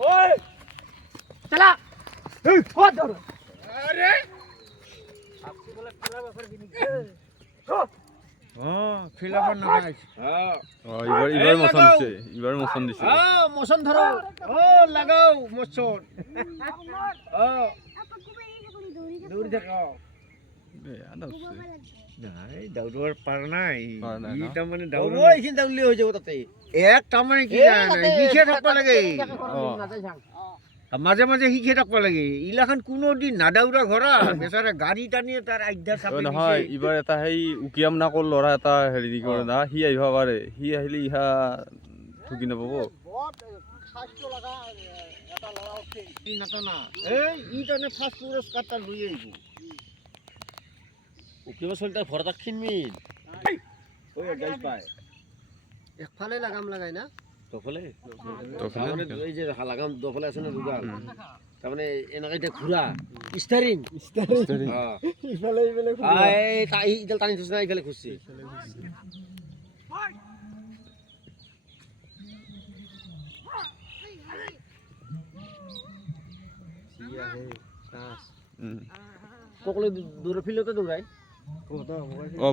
ওই চলা এই ও ধরো আরে আপনি বলে খেলা ব্যাপার কি ফিলাবার না গাইস এবার মোশন দিছে মোশন ধরো ও লাগাও মোশন দৌড়ি দেখাও নাই দৌড়ার পার নাই ইটা মানে দৌড় ওই কিন দৌড়লি হয়ে যাব তাতে এক টামানে কি জানা হিখে থাকবা লাগে মাঝে মাঝে হিখে থাকবা লাগে ইলাখান কোনো দিন না দৌড়া ঘরা বেচারা গাড়ী টানিয়ে তার আইধা চাপে নহয় ইবাৰ এটা সেই উকিয়াম নাকৰ ল'ৰা এটা হেৰি কৰে না সি আহিব পাৰে সি আহিলে ইহা ঠুকি নাপাব স্বাস্থ্য লাগা এটা লড়া উঠে নাটনা এই ইটানে ফার্স্ট পুরস্কারটা লই আইব উকিয়াম চলটা ঘৰটা খিনমিন ওই গাইস পায় একফালে লাগাম লাগাই না দফলে দফলে এই যে লাগাম দফলে আছে না দুগাল তাৰমানে এনেকে এটা ঘুৰা ষ্টাৰিং ইফালে ইফালে এই ইডাল টানি থৈছে না ইফালে খুঁজছে সকলে দৌৰা ফিল্ডতে দৌৰাই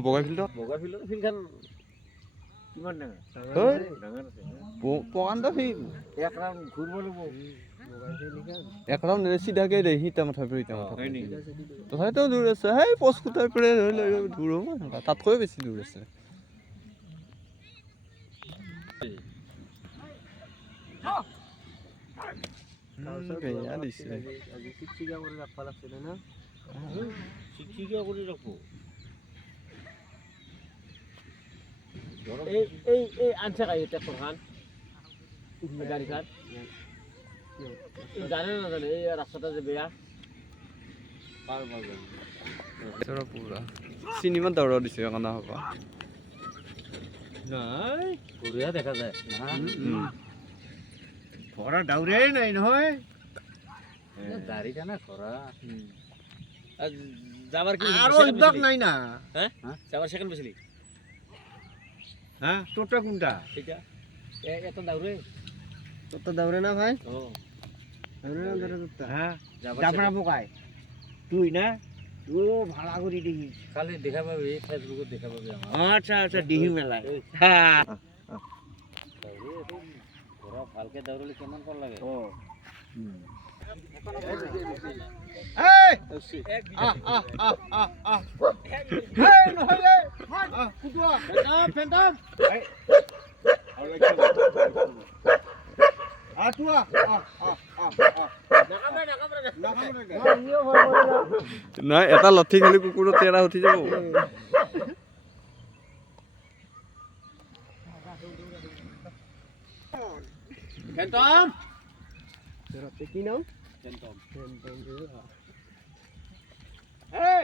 বগা ফিল্ডত বগা ফিল্ডখন কিমান ডাঙৰ ডাঙৰ আছে পকাণ্ডা ফিল্ড এক ৰাউণ্ড ঘূৰিব লাগিব এক ৰাউণ্ড চিধাকে দে সিটা মাথা পৰা ইটা মাথা হয় নেকি তথাপিতো দূৰ আছে সেই পস্কুটাৰ পৰা ধৰি লৈ দূৰ তাতকৈ বেছি দূৰ আছে বেয়া দিছে আজি চিকচিকা কৰি ৰাখবা লাগছিল না চিকচিকিয়া কৰি ৰাখো এই আনছে কাই ট্ৰেক্টৰখন গাড়ীখন জানে না জানে এই ৰাস্তাটা যে বেয়া পাৰ পুৰা চিনেমাত দৌৰা দিছে কাৰণে হ'ব নাই বঢ়িয়া দেখা যায় ঘোড়া দাউৰাই নাই নহয় দাড়ি টানা খৰা যাবাৰ কি আৰু অভ্যাস নাই না হ্যাঁ যাবার সেকেন্ড বেছিলি হ্যাঁ তোরটা কোনটা এটা এত দাউরে তোর তো দৌড়ে না ভাই ও দৌড়ে না দৌড়ে তোরটা হ্যাঁ যাবার যাবনা বোকায় তুই না ও ভাড়া করি দেখি খালি দেখা পাবি ফেসবুকে দেখা পাবি আমার আচ্ছা আচ্ছা দিহি মেলায় হ্যাঁ ঘোরা ভালকে দাউরলে কেমন কর লাগে ও এই আহ আহ আহ আহ আহ এই নহলে কুটুয়া ফেন্টাম এই আতুয়া নাই এটা লঠি খালি কুকুৰৰ তেৰা উঠি যাব ফেন্টাম তোৰা কি নাও ফেন্টম এই